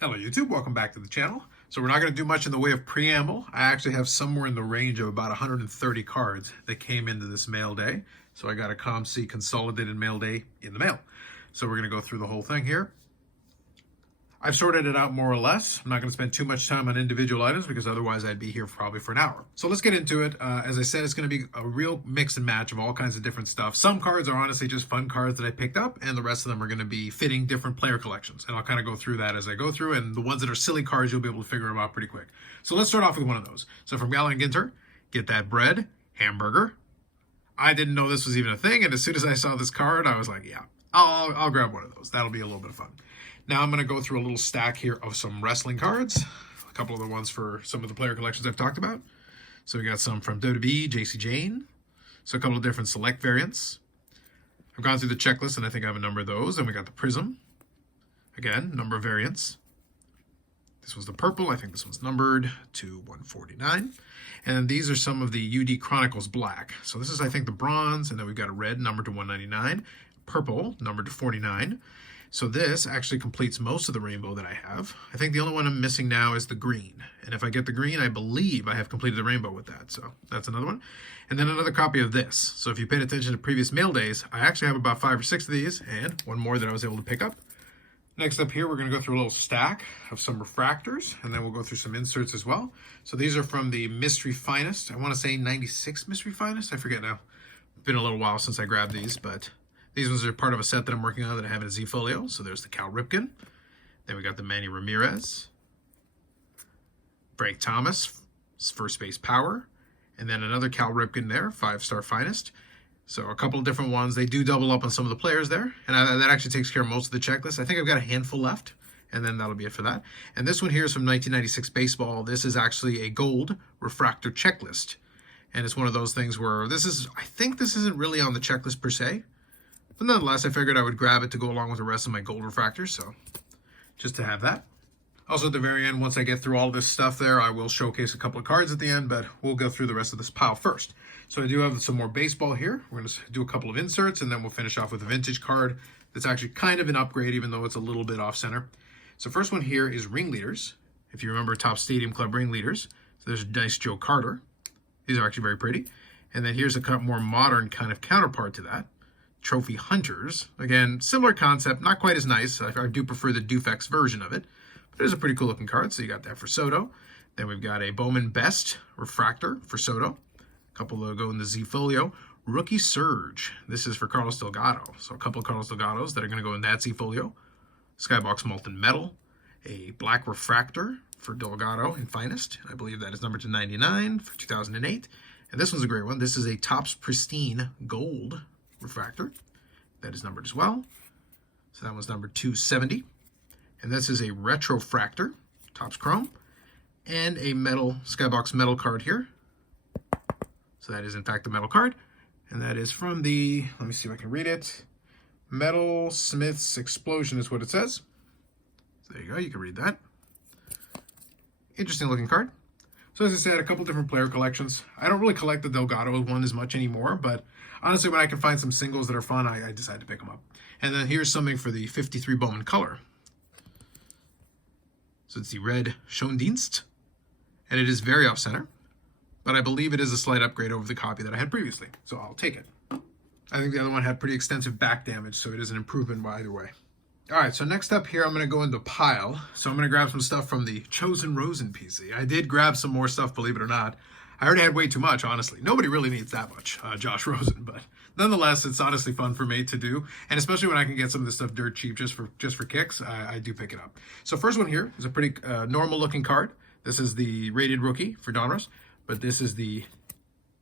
Hello YouTube, welcome back to the channel. So we're not going to do much in the way of preamble. I actually have somewhere in the range of about 130 cards that came into this mail day. So I got a COMC Consolidated Mail Day in the mail. So we're going to go through the whole thing here. I've sorted it out more or less. I'm not going to spend too much time on individual items because otherwise I'd be here probably for an hour. So let's get into it. As I said, it's going to be a real mix and match of all kinds of different stuff. Some cards are honestly just fun cards that I picked up, and the rest of them are going to be fitting different player collections. And I'll kind of go through that as I go through, and the ones that are silly cards, you'll be able to figure them out pretty quick. So let's start off with one of those. So from Gala and Ginter, get that bread, hamburger. I didn't know this was even a thing, and as soon as I saw this card, I was like, yeah, I'll grab one of those. That'll be a little bit of fun. Now I'm going to go through a little stack here of some wrestling cards, a couple of the ones for some of the player collections I've talked about. So we got some from WWE, JC Jane, so a couple of different select variants. I've gone through the checklist and I think I have a number of those. And we got the Prism, again, number of variants. This was the purple, I think this one's numbered to 149. And then these are some of the UD Chronicles Black. So this is, I think, the bronze, and then we've got a red numbered to 199, purple numbered to 49. So this actually completes most of the rainbow that I have. I think the only one I'm missing now is the green. And if I get the green, I believe I have completed the rainbow with that. So that's another one. And then another copy of this. So if you paid attention to previous mail days, I actually have about 5 or 6 of these and one more that I was able to pick up. Next up here, we're going to go through a little stack of some refractors, and then we'll go through some inserts as well. So these are from the Mystery Finest. I want to say 96 Mystery Finest. I forget now. It's been a little while since I grabbed these, but these ones are part of a set that I'm working on that I have in a Z-Folio. So there's the Cal Ripken. Then we got the Manny Ramirez. Frank Thomas, First Base Power. And then another Cal Ripken there, 5-star Finest. So a couple of different ones. They do double up on some of the players there. And that actually takes care of most of the checklist. I think I've got a handful left. And then that'll be it for that. And this one here is from 1996 Baseball. This is actually a gold refractor checklist. And it's one of those things where I think this isn't really on the checklist per se. But nonetheless, I figured I would grab it to go along with the rest of my gold refractors, so just to have that. Also at the very end, once I get through all this stuff there, I will showcase a couple of cards at the end, but we'll go through the rest of this pile first. So I do have some more baseball here. We're going to do a couple of inserts, and then we'll finish off with a vintage card that's actually kind of an upgrade, even though it's a little bit off-center. So first one here is Ringleaders. If you remember Top Stadium Club Ringleaders. So there's a nice Joe Carter. These are actually very pretty. And then here's a more modern kind of counterpart to that. Trophy Hunters. Again, similar concept, not quite as nice. I do prefer the Dufex version of it, but it is a pretty cool looking card. So you got that for Soto. Then we've got a Bowman Best Refractor for Soto. A couple of go in the Z-Folio. Rookie Surge. This is for Carlos Delgado. So a couple of Carlos Delgados that are going to go in that Z-Folio. Skybox Molten Metal. A Black Refractor for Delgado in Finest. I believe that is numbered to 99 for 2008. And this one's a great one. This is a Topps Pristine Gold refractor that is numbered as well. So that one's numbered 270. And this is a Retrofractor, Topps Chrome, and a metal Skybox metal card here. So that is in fact the metal card. And that is from the, let me see if I can read it. Metal Smith's Explosion is what it says. So there you go, you can read that. Interesting looking card. So as I said, a couple different player collections. I don't really collect the Delgado one as much anymore, but honestly, when I can find some singles that are fun, I decide to pick them up. And then here's something for the 53 Bowman color. So it's the red Schoendienst, and it is very off-center, but I believe it is a slight upgrade over the copy that I had previously, so I'll take it. I think the other one had pretty extensive back damage, so it is an improvement by either way. All right, so next up here, I'm going to go into pile. So I'm going to grab some stuff from the Chosen Rosen PC. I did grab some more stuff, believe it or not. I already had way too much, honestly. Nobody really needs that much, Josh Rosen, but nonetheless, it's honestly fun for me to do. And especially when I can get some of this stuff dirt cheap just for kicks, I do pick it up. So first one here is a pretty normal looking card. This is the rated rookie for Donruss, but this is the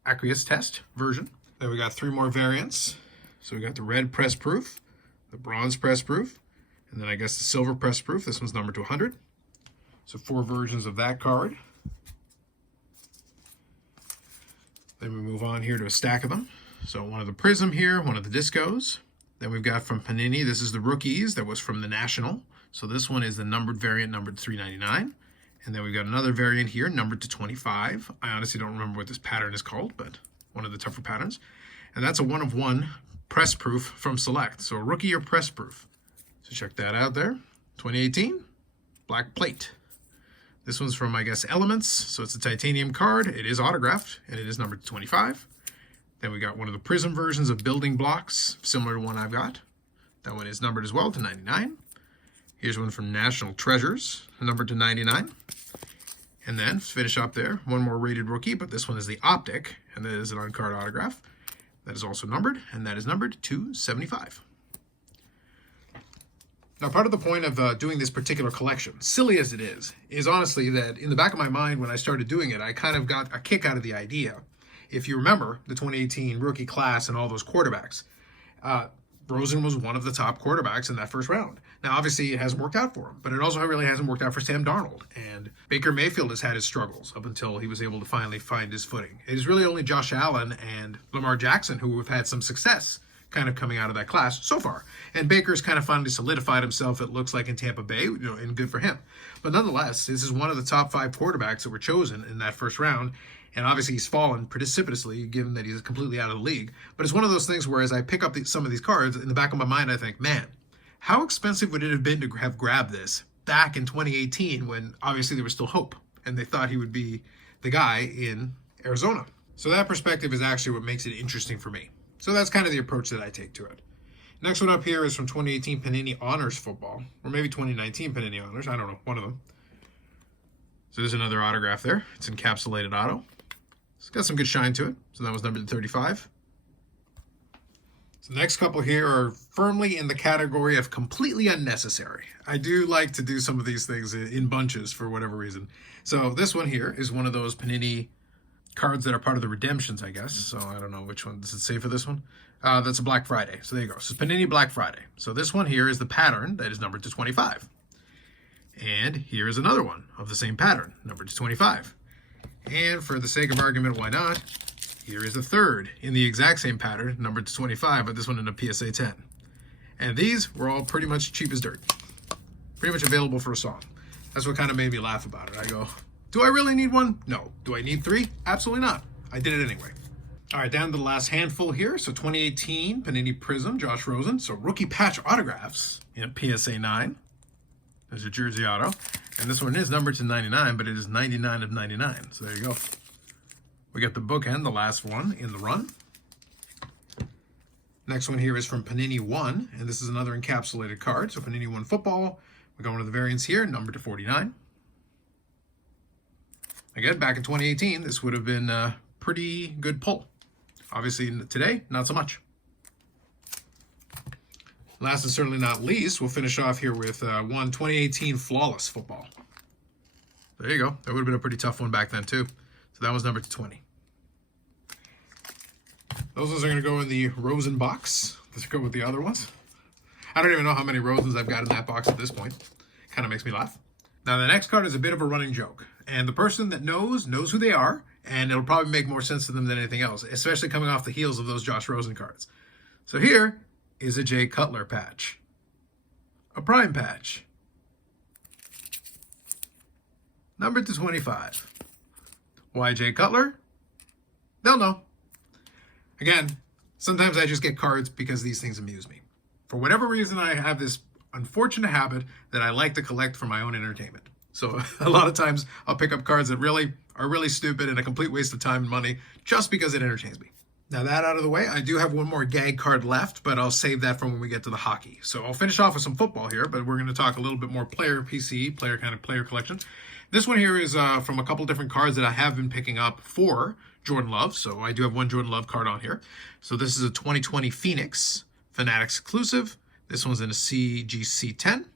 Aqueous Test version. Then we got 3 more variants. So we got the red press proof, the bronze press proof, and then I guess the silver press proof. This one's numbered to 100. So 4 versions of that card. Then we move on here to a stack of them. So one of the Prism here, one of the Discos. Then we've got from Panini, this is the Rookies that was from the National. So this one is the numbered variant, numbered to 399. And then we've got another variant here, numbered to 25. I honestly don't remember what this pattern is called, but one of the tougher patterns. And that's a 1-of-1 press proof from Select. So rookie or press proof. So check that out there. 2018. black plate. This one's from, I guess, Elements, so it's a titanium card. It is autographed, and it is numbered to 25. Then we got one of the Prism versions of Building Blocks, similar to one I've got. That one is numbered as well to 99. Here's one from National Treasures, numbered to 99. And then, finish up there, one more rated rookie, but this one is the Optic, and that is an on-card autograph. That is also numbered, and that is numbered to 75. Now, part of the point of doing this particular collection, silly as it is honestly that in the back of my mind when I started doing it, I kind of got a kick out of the idea. If you remember the 2018 rookie class and all those quarterbacks, Rosen was one of the top quarterbacks in that first round. Now, obviously, it hasn't worked out for him, but it also really hasn't worked out for Sam Darnold. And Baker Mayfield has had his struggles up until he was able to finally find his footing. It is really only Josh Allen and Lamar Jackson who have had some success kind of coming out of that class so far. And Baker's kind of finally solidified himself, it looks like, in Tampa Bay, and good for him. But nonetheless, this is one of the top 5 quarterbacks that were chosen in that first round. And obviously he's fallen precipitously given that he's completely out of the league. But it's one of those things where as I pick up some of these cards, in the back of my mind, I think, man, how expensive would it have been to have grabbed this back in 2018 when obviously there was still hope and they thought he would be the guy in Arizona. So that perspective is actually what makes it interesting for me. So that's kind of the approach that I take to it. Next one up here is from 2018 Panini Honors Football, or maybe 2019 Panini Honors. I don't know, one of them. So there's another autograph there. It's encapsulated auto. It's got some good shine to it. So that was numbered to 35. So the next couple here are firmly in the category of completely unnecessary. I do like to do some of these things in bunches for whatever reason. So this one here is one of those Panini cards that are part of the redemptions, I guess. So I don't know which one. Does it say for this one? That's a Black Friday. So there you go. So it's Panini Black Friday. So this one here is the pattern that is numbered to 25. And here is another one of the same pattern, numbered to 25. And for the sake of argument, why not? Here is a third in the exact same pattern, numbered to 25, but this one in a PSA 10. And these were all pretty much cheap as dirt. Pretty much available for a song. That's what kind of made me laugh about it. I go, do I really need one? No. Do I need 3? Absolutely not. I did it anyway. All right, down to the last handful here. So 2018 Panini Prism, Josh Rosen. So rookie patch autographs in a PSA 9. There's a jersey auto. And this one is numbered to 99, but it is 99 of 99. So there you go. We got the bookend, the last one in the run. Next one here is from Panini 1, and this is another encapsulated card. So Panini 1 Football. We got one of the variants here, numbered to 49. Again, back in 2018, this would have been a pretty good pull. Obviously, today, not so much. Last and certainly not least, we'll finish off here with 2018 Flawless Football. There you go. That would have been a pretty tough one back then, too. So that was numbered to 20. Those are going to go in the Rosen box. Let's go with the other ones. I don't even know how many Rosens I've got in that box at this point. Kind of makes me laugh. Now, the next card is a bit of a running joke. And the person that knows who they are, and it'll probably make more sense to them than anything else, especially coming off the heels of those Josh Rosen cards. So here is a Jay Cutler patch. A Prime patch. Numbered to 25. Why Jay Cutler? They'll know. Again, sometimes I just get cards because these things amuse me. For whatever reason, I have this unfortunate habit that I like to collect for my own entertainment. So a lot of times I'll pick up cards that really are really stupid and a complete waste of time and money just because it entertains me. Now that out of the way, I do have one more gag card left, but I'll save that for when we get to the hockey. So I'll finish off with some football here, but we're going to talk a little bit more player PC, player collection. This one here is from a couple different cards that I have been picking up for Jordan Love. So I do have one Jordan Love card on here. So this is a 2020 Phoenix Fanatics exclusive. This one's in a CGC 10.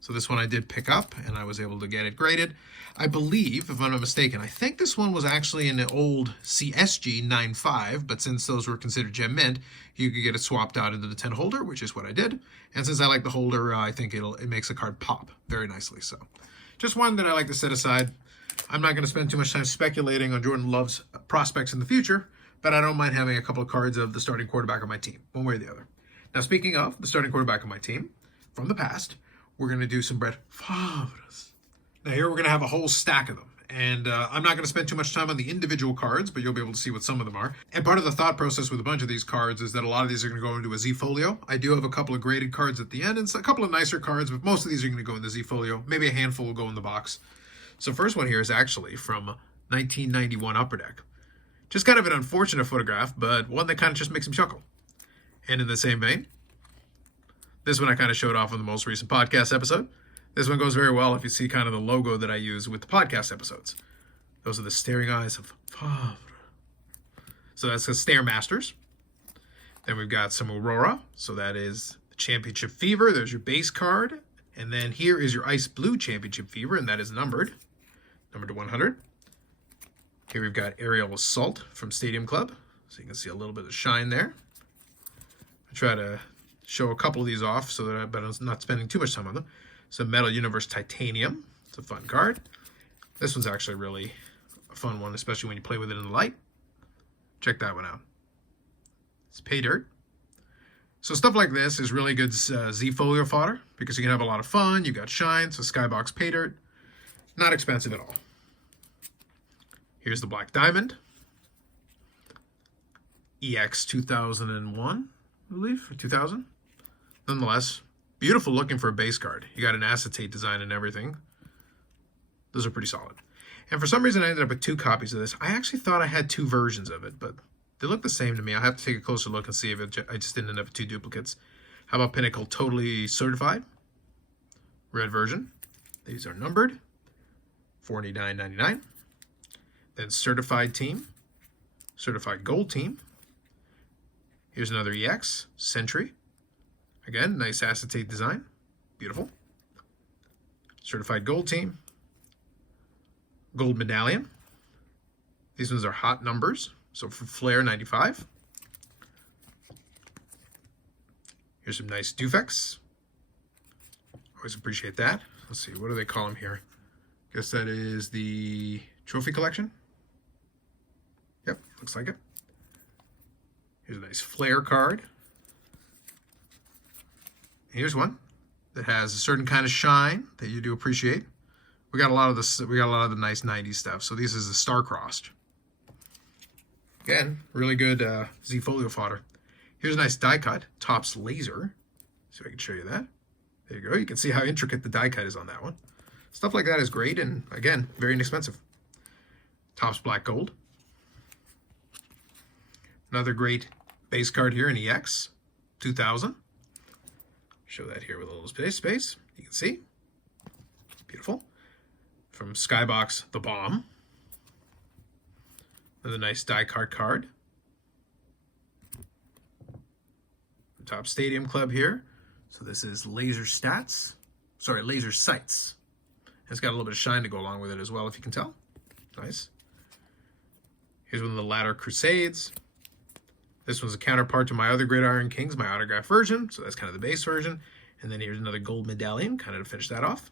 So this one I did pick up, and I was able to get it graded. I believe, if I'm not mistaken, I think this one was actually an old CSG 9.5, but since those were considered gem mint, you could get it swapped out into the 10 holder, which is what I did. And since I like the holder, I think it makes a card pop very nicely. So just one that I like to set aside. I'm not going to spend too much time speculating on Jordan Love's prospects in the future, but I don't mind having a couple of cards of the starting quarterback of my team, one way or the other. Now, speaking of the starting quarterback of my team from the past, we're going to do some Brett Favres. Now here we're going to have a whole stack of them. And I'm not going to spend too much time on the individual cards, but you'll be able to see what some of them are. And part of the thought process with a bunch of these cards is that a lot of these are going to go into a Z folio. I do have a couple of graded cards at the end and a couple of nicer cards, but most of these are going to go in the Z folio. Maybe a handful will go in the box. So first one here is actually from 1991 Upper Deck. Just kind of an unfortunate photograph, but one that kind of just makes him chuckle. And in the same vein, this one I kind of showed off in the most recent podcast episode. This one goes very well if you see kind of the logo that I use with the podcast episodes. Those are the staring eyes of Favre. So that's the Stairmasters. Then we've got some Aurora. So that is the Championship Fever. There's your base card. And then here is your Ice Blue Championship Fever, and that is numbered to 100. Here we've got Aerial Assault from Stadium Club. So you can see a little bit of shine there. I try to show a couple of these off so that I'm not spending too much time on them. So Metal Universe Titanium. It's a fun card. This one's actually really a fun one, especially when you play with it in the light. Check that one out. It's Pay Dirt. So stuff like this is really good Z folio fodder because you can have a lot of fun. You got shine, so Skybox Pay Dirt. Not expensive at all. Here's the Black Diamond. EX 2001, I believe, or 2000. Nonetheless, beautiful looking for a base card. You got an acetate design and everything. Those are pretty solid. And for some reason, I ended up with 2 copies of this. I actually thought I had 2 versions of it, but they look the same to me. I'll have to take a closer look and see if I just didn't end up with 2 duplicates. How about Pinnacle Totally Certified? Red version. These are numbered. $49.99. Then Certified Team. Certified Gold Team. Here's another EX. Sentry. Again, nice acetate design. Beautiful. Certified Gold Team. Gold Medallion. These ones are hot numbers. So for Flair 95. Here's some nice Dufex. Always appreciate that. Let's see, what do they call them here? Guess that is the Trophy Collection. Yep, looks like it. Here's a nice Flair card. Here's one that has a certain kind of shine that you do appreciate. We got a lot of this. We got a lot of the nice 90s stuff. So this is the Star-Crossed. Again, really good Z folio fodder. Here's a nice die cut, Topps Laser. See if I can show you that. There you go. You can see how intricate the die cut is on that one. Stuff like that is great, and again, very inexpensive. Topps Black Gold. Another great base card here in EX 2000. Show that here with a little space. You can see. Beautiful. From Skybox, the Bomb. Another nice die cut card. Top Stadium Club here. So this is Laser Sights. It's got a little bit of shine to go along with it as well, if you can tell. Nice. Here's one of the Ladder Crusades. This one's a counterpart to my other Gridiron Kings, my autograph version. So that's kind of the base version. And then here's another gold medallion, kind of to finish that off.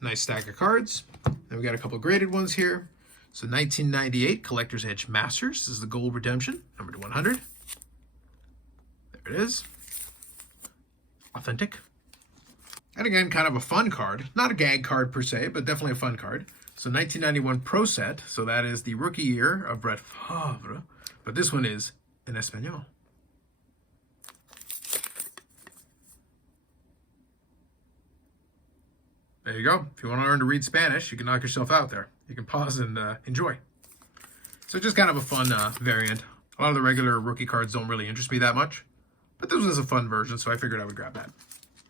Nice stack of cards. Then we got a couple graded ones here. So 1998 Collector's Edge Masters. This is the Gold Redemption, number to 100. There it is. Authentic. And again, kind of a fun card. Not a gag card per se, but definitely a fun card. So 1991 Pro Set. So that is the rookie year of Brett Favre. But this one is in Espanol. There you go. If you want to learn to read Spanish, you can knock yourself out there. You can pause and enjoy. So just kind of a fun variant. A lot of the regular rookie cards don't really interest me that much. But this was a fun version, so I figured I would grab that.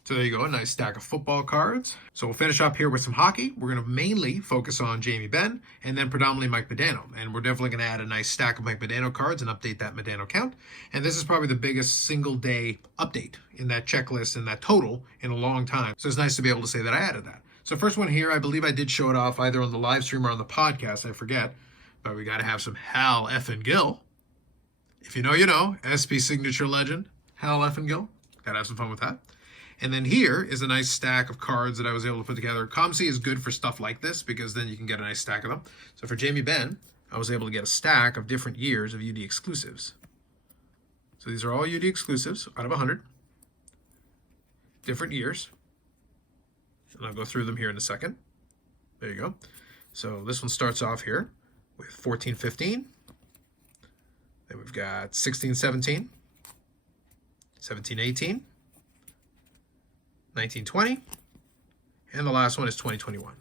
So there you go, a nice stack of football cards. So we'll finish up here with some hockey. We're going to mainly focus on Jamie Benn and then predominantly Mike Modano. And we're definitely going to add a nice stack of Mike Modano cards and update that Modano count. And this is probably the biggest single day update in that checklist and that total in a long time. So it's nice to be able to say that I added that. So first one here, I believe I did show it off either on the live stream or on the podcast, I forget. But we got to have some Hal effing Gill. If you know, you know. SP signature legend, Hal effing Gill. Got to have some fun with that. And then here is a nice stack of cards that I was able to put together. COMC is good for stuff like this because then you can get a nice stack of them. So for Jamie Benn, I was able to get a stack of different years of UD exclusives. So these are all UD exclusives out of 100. Different years. And I'll go through them here in a second. There you go. So this one starts off here with 1415. Then we've got 1617, 1718, 1920, and the last one is 2021.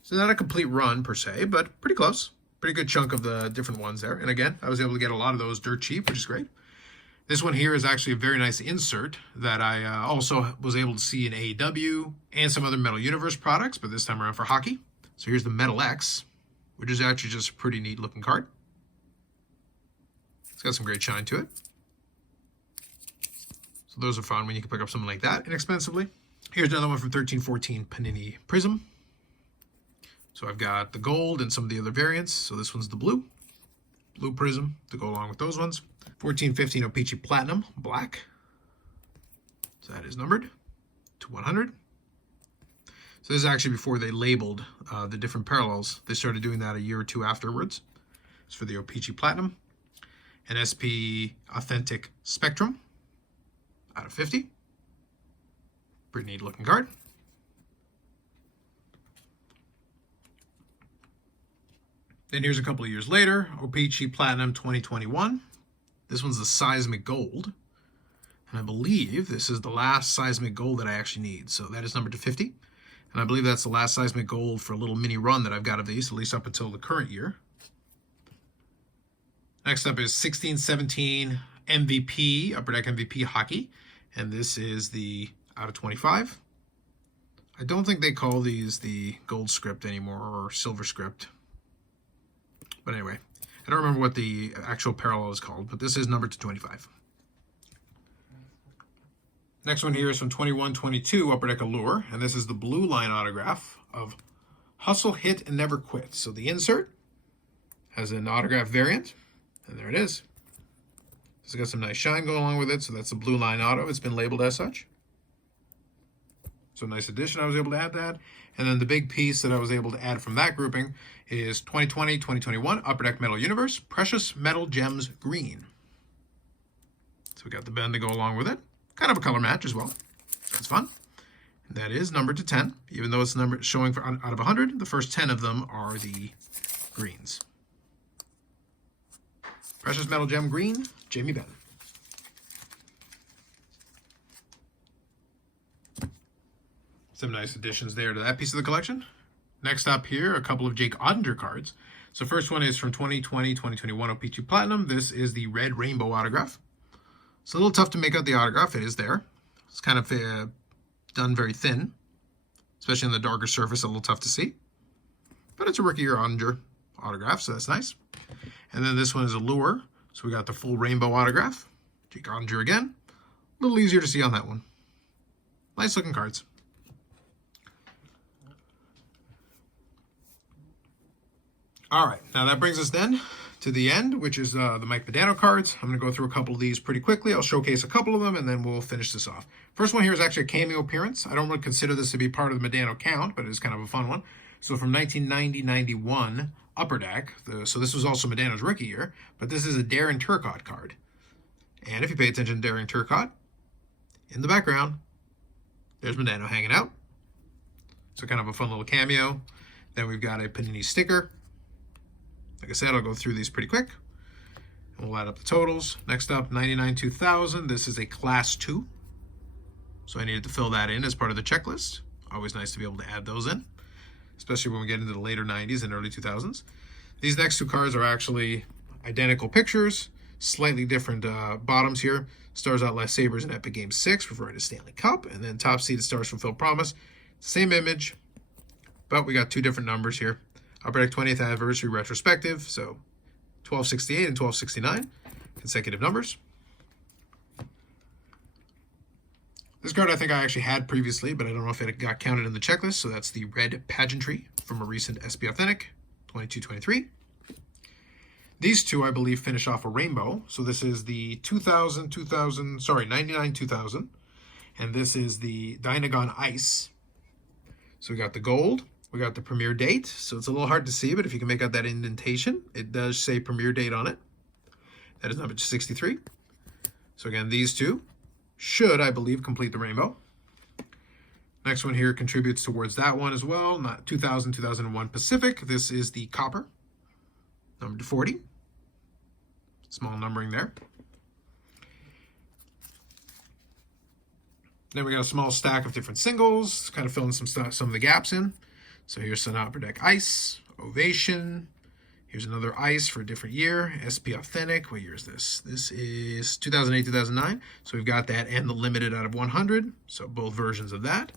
So not a complete run per se, but pretty close. Pretty good chunk of the different ones there. And again, I was able to get a lot of those dirt cheap, which is great. This one here is actually a very nice insert that I also was able to see in AEW and some other Metal Universe products, but this time around for hockey. So here's the Metal X, which is actually just a pretty neat looking card. It's got some great shine to it. So those are fun when you can pick up something like that inexpensively. Here's another one from 1314 Panini Prism. So I've got the gold and some of the other variants. So this one's the blue Prism to go along with those ones. 1415 O-Pee-Chee Platinum Black. So that is numbered to 100. So this is actually before they labeled the different parallels. They started doing that a year or two afterwards. It's for the O-Pee-Chee Platinum. An SP Authentic Spectrum out of 50. Pretty neat looking card. Then here's a couple of years later, O-Pee-Chee Platinum 2021. This one's the Seismic Gold. And I believe this is the last Seismic Gold that I actually need. So that is numbered to 50. And I believe that's the last Seismic Gold for a little mini run that I've got of these, at least up until the current year. Next up is 1617 MVP, Upper Deck MVP Hockey. And this is the out of 25. I don't think they call these the gold script anymore or silver script. But anyway, I don't remember what the actual parallel is called, but this is numbered to 25. Next one here is from 2122 Upper Deck Allure, and this is the blue line autograph of Hustle, Hit, and Never Quit. So the insert has an autograph variant, and there it is. It's got some nice shine going along with it, so that's the blue line auto. It's been labeled as such. So nice addition, I was able to add that. And then the big piece that I was able to add from that grouping is 2020-2021 Upper Deck Metal Universe Precious Metal Gems Green. So we got the bend to go along with it. Kind of a color match as well. So it's fun. And that is numbered to 10. Even though it's numbered showing for out of 100, the first 10 of them are the greens. Precious Metal Gem Green, Jamie Benn. Some nice additions there to that piece of the collection. Next up here, a couple of Jake Ottinger cards. So first one is from 2020-2021 O-Pee-Chee Platinum. This is the Red Rainbow autograph. It's a little tough to make out the autograph. It is there. It's kind of done very thin, especially on the darker surface, a little tough to see. But it's a rookie year Ottinger autograph, so that's nice. And then this one is Allure. So we got the full rainbow autograph. Jake Ottinger again. A little easier to see on that one. Nice looking cards. All right, now that brings us then to the end, which is the Mike Modano cards. I'm going to go through a couple of these pretty quickly. I'll showcase a couple of them, and then we'll finish this off. First one here is actually a cameo appearance. I don't really consider this to be part of the Modano count, but it's kind of a fun one. So from 1990-91 Upper Deck, so this was also Modano's rookie year, but this is a Darren Turcotte card. And if you pay attention to Darren Turcotte, in the background, there's Modano hanging out. So kind of a fun little cameo. Then we've got a Panini sticker. Like I said, I'll go through these pretty quick. And we'll add up the totals. Next up, 99-2000. This is a Class 2. So I needed to fill that in as part of the checklist. Always nice to be able to add those in, especially when we get into the later 90s and early 2000s. These next two cards are actually identical pictures, slightly different bottoms here. Stars Out Last Sabres in Epic Game 6, referring to Stanley Cup. And then Top Seeded Stars from Phil Promise. Same image, but we got two different numbers here. Upper Deck 20th Anniversary Retrospective, so 1268 and 1269, consecutive numbers. This card I think I actually had previously, but I don't know if it got counted in the checklist, so that's the Red Pageantry from a recent SP Authentic, 22-23. These two, I believe, finish off a rainbow, so this is the 99-2000, and this is the Dynagon Ice. So we got the gold. We got the premiere date, so it's a little hard to see, but if you can make out that indentation, it does say premiere date on it. That is number 63. So again, these two should, I believe, complete the rainbow. Next one here contributes towards that one as well. Not 2000, 2001 Pacific. This is the copper, number 40. Small numbering there. Then we got a small stack of different singles, kind of filling some of the gaps in. So here's Sun Upper Deck Ice, Ovation. Here's another Ice for a different year. SP Authentic. What year is this? This is 2008, 2009. So we've got that and the limited out of 100. So both versions of that.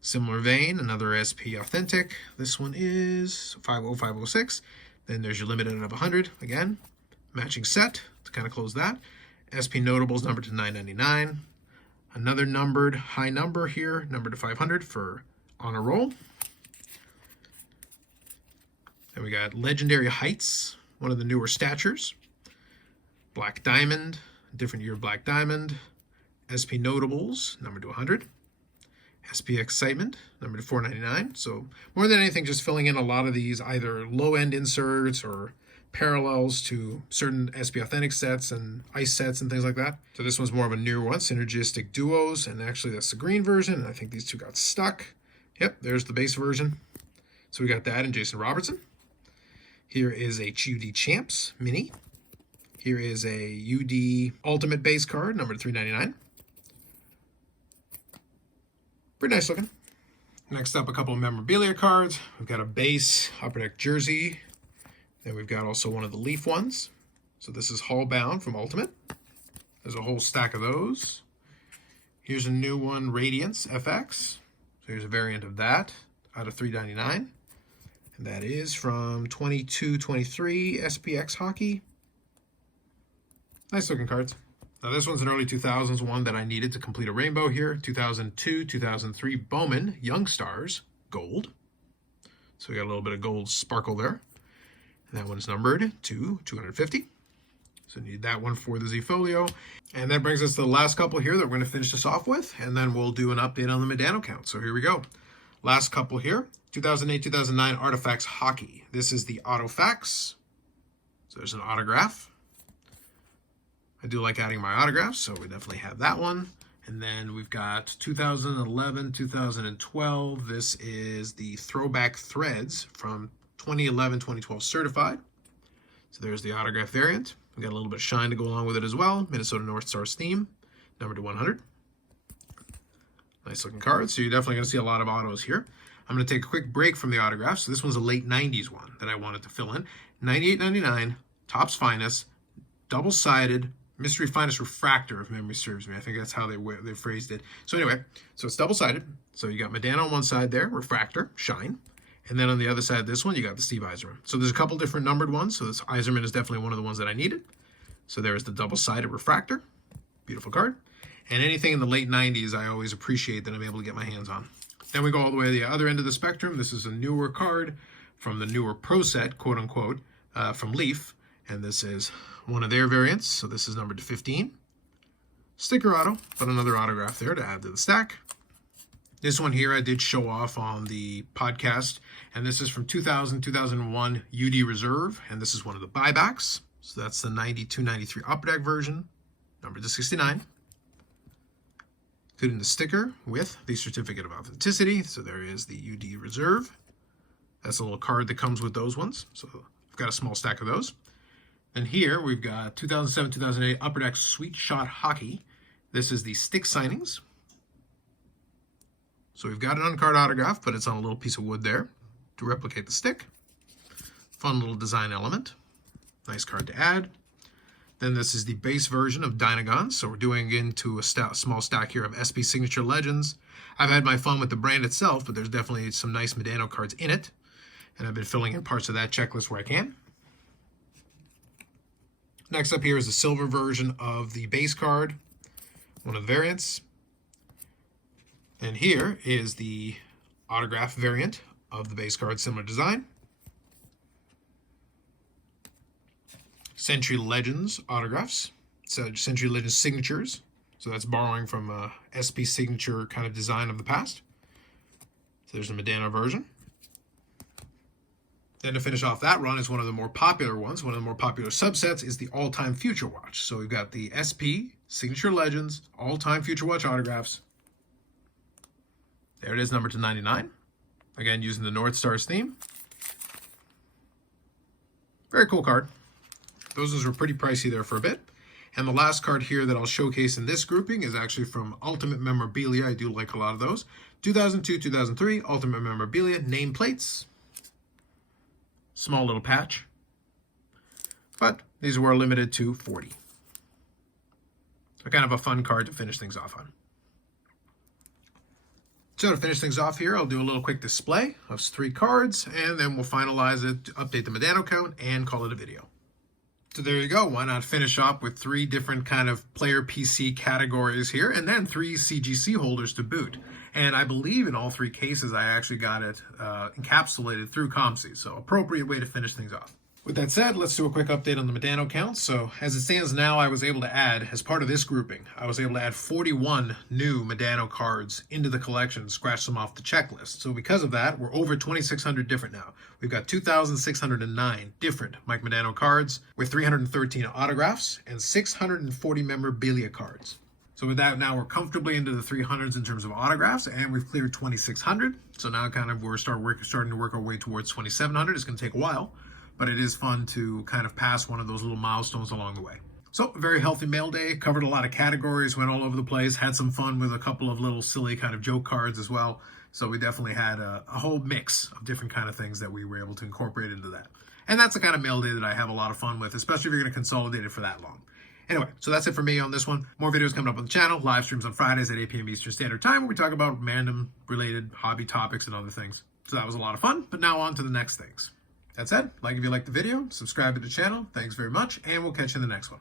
Similar vein, another SP Authentic. This one is 50506. Then there's your limited out of 100. Again, matching set to kind of close that. SP Notables numbered to 999. Another numbered high number here, numbered to 500 for On a Roll. Then we got Legendary Heights, one of the newer statures. Black Diamond, different year of Black Diamond. SP Notables, numbered to 100. SP Excitement, numbered to 499. So more than anything, just filling in a lot of these either low-end inserts or parallels to certain SP Authentic sets and Ice sets and things like that. So this one's more of a newer one, Synergistic Duos, and actually that's the green version. I think these two got stuck. Yep, there's the base version. So we got that in Jason Robertson. Here is a UD Champs Mini. Here is a UD Ultimate base card, number 399. Pretty nice looking. Next up, a couple of memorabilia cards. We've got a base Upper Deck jersey. Then we've got also one of the Leaf ones. So this is Hall Bound from Ultimate. There's a whole stack of those. Here's a new one, Radiance FX. So here's a variant of that out of 399. And that is from 22-23 SPX Hockey. Nice looking cards. Now this one's an early 2000s one that I needed to complete a rainbow here. 2002, 2003 Bowman Young Stars Gold. So we got a little bit of gold sparkle there. And that one's numbered to 250. So need that one for the Z-Folio. And that brings us to the last couple here that we're going to finish this off with. And then we'll do an update on the Medano count. So here we go. Last couple here. 2008-2009 Artifacts Hockey. This is the Autofax. So there's an autograph. I do like adding my autographs, so we definitely have that one. And then we've got 2011, 2012. This is the Throwback Threads from 2011, 2012 certified. So there's the autograph variant. We got a little bit of shine to go along with it as well. Minnesota North Stars theme, number to 100. Nice looking card. So you're definitely going to see a lot of autos here. I'm going to take a quick break from the autographs. So this one's a late 90s one that I wanted to fill in. 98.99, Topps Finest, double-sided, Mystery Finest Refractor, if memory serves me. I think that's how they phrased it. So anyway, so it's double-sided. So you got Medano on one side there, Refractor, Shine. And then on the other side of this one, you got the Steve Yzerman. So there's a couple different numbered ones. So this Yzerman is definitely one of the ones that I needed. So there's the double-sided Refractor. Beautiful card. And anything in the late 90s, I always appreciate that I'm able to get my hands on. Then we go all the way to the other end of the spectrum. This is a newer card from the newer Pro Set, quote-unquote, from Leaf. And this is one of their variants. So this is numbered to 15. Sticker auto, but another autograph there to add to the stack. This one here I did show off on the podcast. And this is from 2000-2001 UD Reserve. And this is one of the buybacks. So that's the 92-93 Upper Deck version, numbered to 69. Including the sticker with the certificate of authenticity. So there is the UD Reserve. That's a little card that comes with those ones. So I've got a small stack of those. And here we've got 2007-2008 Upper Deck Sweet Shot Hockey. This is the stick signings. So we've got an on-card autograph, but it's on a little piece of wood there to replicate the stick. Fun little design element. Nice card to add. Then this is the base version of Dynagon. So we're doing into a small stack here of SP Signature Legends. I've had my fun with the brand itself, but there's definitely some nice Medano cards in it. And I've been filling in parts of that checklist where I can. Next up here is the silver version of the base card, one of the variants. And here is the autograph variant of the base card, similar design. Century Legends autographs, so Century Legends signatures. So that's borrowing from SP signature kind of design of the past. So there's a Medano version. Then to finish off that run is one of the more popular ones. One of the more popular subsets is the All-Time Future Watch. So we've got the SP Signature Legends All-Time Future Watch autographs. There it is, numbered to 99. Again, using the North Stars theme. Very cool card. Those were pretty pricey there for a bit. And the last card here that I'll showcase in this grouping is actually from Ultimate Memorabilia. I do like a lot of those. 2002, 2003, Ultimate Memorabilia, nameplates. Small little patch. But these were limited to 40. So kind of a fun card to finish things off on. So to finish things off here, I'll do a little quick display of 3 cards, and then we'll finalize it, update the Medano count, and call it a video. So there you go. Why not finish up with 3 different kind of player PC categories here, and then 3 CGC holders to boot. And I believe in all 3 cases, I actually got it encapsulated through COMC. So appropriate way to finish things off. With that said, let's do a quick update on the Medano count. So as it stands now, I was able to add, as part of this grouping, I was able to add 41 new Medano cards into the collection, scratch them off the checklist. So because of that, we're over 2,600 different now. We've got 2,609 different Mike Medano cards with 313 autographs and 640 memorabilia cards. So with that, now we're comfortably into the 300s in terms of autographs, and we've cleared 2,600. So now kind of we're starting to work our way towards 2,700. It's going to take a while, but it is fun to kind of pass one of those little milestones along the way. So a very healthy mail day, covered a lot of categories, went all over the place, had some fun with a couple of little silly kind of joke cards as well. So we definitely had a whole mix of different kind of things that we were able to incorporate into that. And that's the kind of mail day that I have a lot of fun with, especially if you're going to consolidate it for that long. Anyway, so that's it for me on this one. More videos coming up on the channel, live streams on Fridays at 8 p.m. Eastern Standard Time, where we talk about random related hobby topics and other things. So that was a lot of fun, but now on to the next things. That said, like if you liked the video, subscribe to the channel. Thanks very much, and we'll catch you in the next one.